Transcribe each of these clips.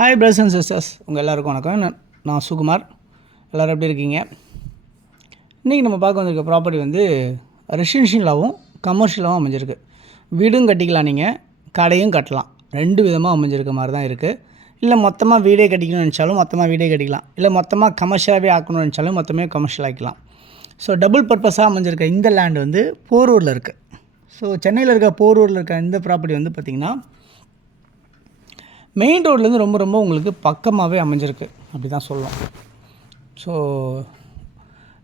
Hi brothers and sisters, உங்கள் எல்லாருக்கும் வணக்கம். நான் சுகுமார். எல்லோரும் எப்படி இருக்கீங்க? இன்றைக்கி நம்ம பார்க்க வந்திருக்க ப்ராப்பர்ட்டி வந்து ரெசிடென்ஷியலாகவும் கமர்ஷியலாகவும் அமைஞ்சிருக்கு. வீடும் கட்டிக்கலாம், நீங்கள் கடையும் கட்டலாம், ரெண்டு விதமாக அமைஞ்சிருக்க மாதிரி தான் இருக்குது. இல்லை மொத்தமாக வீடே கட்டிக்கணும்னு நினச்சாலும் மொத்தமாக வீடே கட்டிக்கலாம், இல்லை மொத்தமாக கமர்ஷியலாகவே ஆக்கணும்னு நினச்சாலும் மொத்தமே கமர்ஷியல் ஆக்கிக்கலாம். ஸோ டபுள் பர்பஸாக அமைஞ்சிருக்க இந்த லேண்ட் வந்து போரூரில் இருக்குது. ஸோ சென்னையில் இருக்க போரூரில் இருக்க இந்த ப்ராப்பர்ட்டி வந்து பார்த்திங்கன்னா மெயின் ரோட்லேருந்து ரொம்ப ரொம்ப உங்களுக்கு பக்கமாகவே அமைஞ்சிருக்கு அப்படி தான் சொல்லலாம். ஸோ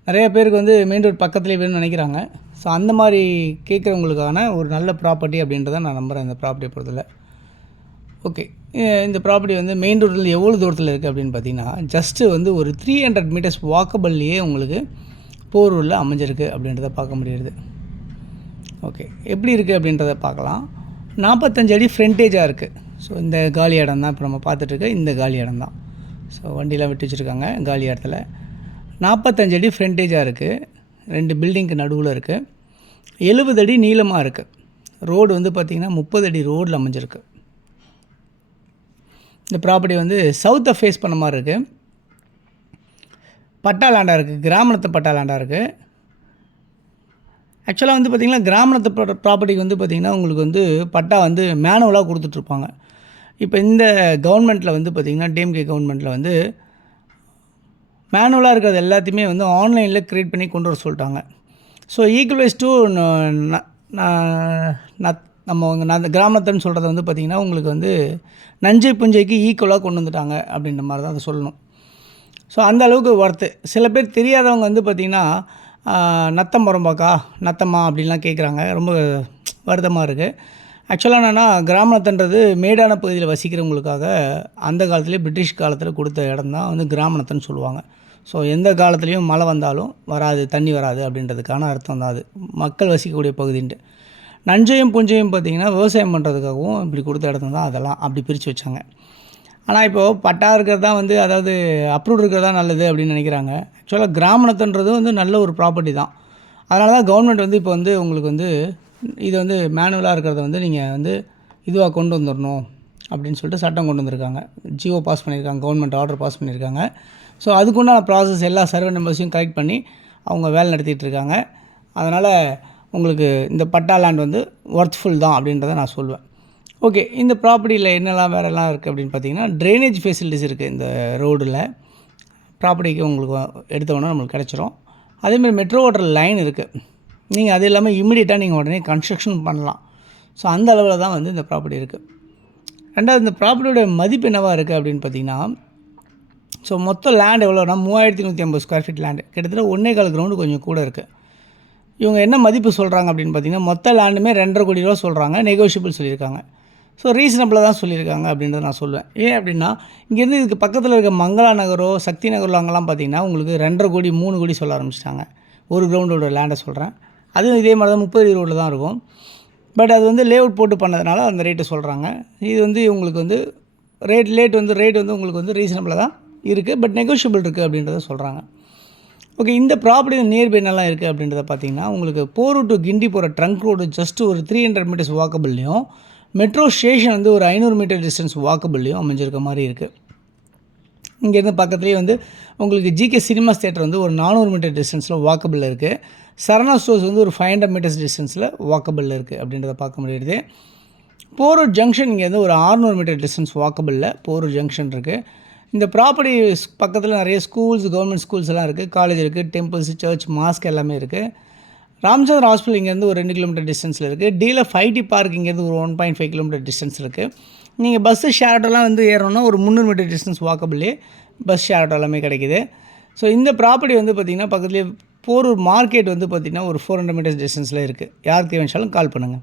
நிறைய பேருக்கு வந்து மெயின் ரோட் பக்கத்துலேயே வேணும்னு நினைக்கிறாங்க. ஸோ அந்த மாதிரி கேட்குறவங்களுக்கான ஒரு நல்ல ப்ராப்பர்ட்டி அப்படின்றத நான் நம்புகிறேன் இந்த ப்ராப்பர்ட்டியை பொறுத்தல. ஓகே, இந்த ப்ராப்பர்ட்டி வந்து மெயின் ரோட்டில் எவ்வளோ தூரத்தில் இருக்குது அப்படின்னு பார்த்தீங்கன்னா ஜஸ்ட்டு வந்து ஒரு 300 மீட்டர்ஸ் வாக்கபிள்லேயே உங்களுக்கு போரூரில் அமைஞ்சிருக்கு அப்படின்றத பார்க்க முடியுது. ஓகே, எப்படி இருக்குது அப்படின்றத பார்க்கலாம். 45 அடி ஃப்ரண்டேஜாக இருக்குது. ஸோ இந்த காலி இடம் தான் இப்போ நம்ம பார்த்துட்ருக்க இந்த காலி இடம் தான். ஸோ வண்டியெலாம் விட்டு வச்சுருக்காங்க காலி இடத்துல. 45 அடி ஃப்ரண்டேஜாக இருக்குது, 2 பில்டிங்க்கு நடுவில் இருக்குது. 70 அடி நீளமாக இருக்குது. ரோடு வந்து பார்த்திங்கன்னா 30 அடி ரோடில் அமைஞ்சிருக்கு. இந்த ப்ராப்பர்ட்டி வந்து சவுத்தை ஃபேஸ் பண்ண மாதிரி இருக்குது. பட்டா லேண்டாக இருக்குது, கிராமத்து பட்டா லேண்டாக இருக்குது. ஆக்சுவலாக வந்து பார்த்திங்கன்னா கிராமத்து ப்ராப்பர்ட்டிக்கு வந்து பார்த்திங்கன்னா உங்களுக்கு வந்து பட்டா வந்து மேனுவலாக கொடுத்துட்ருப்பாங்க. இப்போ இந்த கவர்மெண்ட்டில் வந்து பார்த்திங்கன்னா டிஎம்கே கவர்மெண்ட்டில் வந்து மேனுவலாக இருக்கிறது எல்லாத்தையுமே வந்து ஆன்லைனில் க்ரியேட் பண்ணி கொண்டு வர சொல்லிட்டாங்க. ஸோ ஈக்குவலைஸ் டு நம்ம கிராமத்துன்னு சொல்கிறத வந்து பார்த்திங்கன்னா உங்களுக்கு வந்து நஞ்சை புஞ்சைக்கு ஈக்குவலாக கொண்டு வந்துட்டாங்க அப்படின்ற மாதிரி தான் அதை சொல்லணும். ஸோ அந்த அளவுக்கு ஒர்த்து. சில பேர் தெரியாதவங்க வந்து பார்த்திங்கன்னா நத்தம் புறம்பாக்கா நத்தம்மா அப்படின்லாம் கேட்குறாங்க. ரொம்ப வருத்தமாக இருக்குது. ஆக்சுவலாக என்னென்னா கிராமணத்தன்றது மேடான பகுதியில் வசிக்கிறவங்களுக்காக அந்த காலத்துலேயே பிரிட்டிஷ் காலத்தில் கொடுத்த இடம் தான் வந்து கிராமணத்தன்னு சொல்லுவாங்க. ஸோ எந்த காலத்துலேயும் மழை வந்தாலும் வராது, தண்ணி வராது அப்படின்றதுக்கான அர்த்தம் தான் அது, மக்கள் வசிக்கக்கூடிய பகுதின்ட்டு. நஞ்சையும் புஞ்சையும் பார்த்திங்கன்னா விவசாயம் பண்ணுறதுக்காகவும் இப்படி கொடுத்த இடத்துல தான் அதெல்லாம் அப்படி பிரித்து வச்சாங்க. ஆனால் இப்போது பட்டா இருக்கிறது தான் வந்து அதாவது அப்ரூவ்ட் இருக்கிறது தான் நல்லது அப்படின்னு நினைக்கிறாங்க. ஆக்சுவலாக கிராமணத்தன்றது வந்து நல்ல ஒரு ப்ராப்பர்ட்டி தான். அதனால தான் கவர்மெண்ட் வந்து இப்போ வந்து உங்களுக்கு வந்து இது வந்து மேனுவலாக இருக்கிறத வந்து நீங்கள் வந்து இதுவாக கொண்டு வந்துடணும் அப்படின்னு சொல்லிட்டு சட்டம் கொண்டு வந்திருக்காங்க. ஜிஓ பாஸ் பண்ணியிருக்காங்க, கவர்மெண்ட் ஆர்டர் பாஸ் பண்ணியிருக்காங்க. ஸோ அதுக்குண்டான ப்ராசஸ் எல்லா சர்வே நம்பர்ஸையும் கரெக்ட் பண்ணி அவங்க வேலை நடத்திட்டு இருக்காங்க. அதனால் உங்களுக்கு இந்த பட்டா லேண்ட் வந்து ஒர்த்ஃபுல் தான் அப்படின்றத நான் சொல்லுவேன். ஓகே, இந்த ப்ராப்பர்ட்டியில் என்னெல்லாம் வேறெல்லாம் இருக்குது அப்படின்னு பார்த்தீங்கன்னா ட்ரைனேஜ் ஃபெசிலிட்டிஸ் இருக்குது இந்த ரோடில். ப்ராப்பர்ட்டிக்கு உங்களுக்கு எடுத்தோன்னா நம்மளுக்கு கிடச்சிரும். அதேமாதிரி மெட்ரோ வாட்டர் லைன் இருக்குது. நீங்கள் அது இல்லாமல் இம்மிடியட்டாக நீங்கள் உடனே கன்ஸ்ட்ரக்ஷன் பண்ணலாம். ஸோ அந்த அளவில் தான் வந்து இந்த ப்ராப்பர்ட்டி இருக்குது. ரெண்டாவது, இந்த ப்ராப்பர்ட்டியோட மதிப்பு என்னவாக இருக்குது அப்படின்னு பார்த்தீங்கன்னா ஸோ மொத்தம் லேண்ட் எவ்வளோனா 3150 ஸ்கொயர் ஃபீட் லேண்டு, கிட்டத்தட்ட 1.25 கிரவுண்டு கொஞ்சம் கூட இருக்குது. இவங்க என்ன மதிப்பு சொல்கிறாங்க அப்படின்னு பார்த்தீங்கன்னா மொத்த லேண்டுமே 2.5 கோடி ரூபா சொல்கிறாங்க, நெகோஷியபிள் சொல்லியிருக்காங்க. ஸோ ரீசனபிளாக தான் சொல்லியிருக்காங்க அப்படின்றத நான் சொல்லுவேன். ஏன் அப்படின்னா இங்கேருந்து இதுக்கு பக்கத்தில் இருக்க மங்களா நகரோ சக்தி நகரோ அங்கெல்லாம் பார்த்திங்கன்னா உங்களுக்கு 2.5 கோடி 3 கோடி சொல்ல ஆரம்பிச்சிட்டாங்க. ஒரு கிரவுண்டோட லேண்டை சொல்கிறேன். அதுவும் இதே மாதிரி தான் 30 ரோடில் தான் இருக்கும். பட் அது வந்து லே அவுட் போட்டு பண்ணதுனால அந்த ரேட்டு சொல்கிறாங்க. இது வந்து உங்களுக்கு வந்து ரேட் வந்து உங்களுக்கு வந்து ரீசனபிளாக தான் இருக்குது, பட் நெகோஷியபிள் இருக்குது அப்படின்றத சொல்கிறாங்க. ஓகே, இந்த ப்ராப்பர்ட்டி நியர்பை என்னெல்லாம் இருக்குது அப்படின்றத பார்த்திங்கன்னா உங்களுக்கு போரூர் டு கிண்டி போகிற ட்ரங்க் ரோடு ஜஸ்ட் ஒரு 300 மீட்டர்ஸ் வாக்கபிள்லையும், மெட்ரோ ஸ்டேஷன் வந்து ஒரு 500 மீட்டர் டிஸ்டன்ஸ் வாக்கபிள்லையும் அமைஞ்சிருக்க மாதிரி இருக்குது. இங்கேருந்து பக்கத்துலேயே வந்து உங்களுக்கு ஜிகே சினிமாஸ் தேட்டர் வந்து ஒரு 400 மீட்டர் டிஸ்டன்ஸில் வாக்கபிளில் இருக்குது. சரணா ஸ்டோர்ஸ் வந்து ஒரு 500 மீட்டர்ஸ் டிஸ்டன்ஸில் வாக்கபிளில் இருக்குது அப்படின்றத பார்க்க முடியுது. போரூர் ஜங்ஷன் இங்கேருந்து ஒரு 600 மீட்டர் டிஸ்டன்ஸ் வாக்கபிளில் போரூர் ஜங்ஷன் இருக்குது. இந்த ப்ராப்பர்ட்டி பக்கத்தில் நிறைய ஸ்கூல்ஸ், கவர்மெண்ட் ஸ்கூல்ஸ் எல்லாம் இருக்குது, காலேஜ் இருக்குது, டெம்பிள்ஸ், சர்ச், மாஸ்க் எல்லாமே இருக்குது. ராமச்சந்திர ஹாஸ்பிட்டல் இங்கேருந்து ஒரு 2 கிலோமீட்டர் டிஸ்டன்ஸில் இருக்குது. டிஎல்எஃப் ஐடி பார்க் இங்கேருந்து ஒரு 1.5 கிலோமீட்டர் டிஸ்டன்ஸ் இருக்குது. நீங்கள் பஸ்ஸு ஷேர் ஆட்டோலாம் வந்து ஏறணும்னா ஒரு 300 மீட்டர் டிஸ்டன்ஸ் வாக்கபிள்லே பஸ் ஷேர் ஆட்டோ எல்லாமே கிடைக்கிது. ஸோ இந்த ப்ராப்பர்ட்டி வந்து பார்த்திங்கன்னா பக்கத்துலேயே போரூர் மார்க்கெட் வந்து பார்த்திங்கன்னா ஒரு 400 மீட்டர்ஸ் டிஸ்டன்ஸில் இருக்குது. யாருக்கு வேணுனாலும் கால் பண்ணுங்கள்.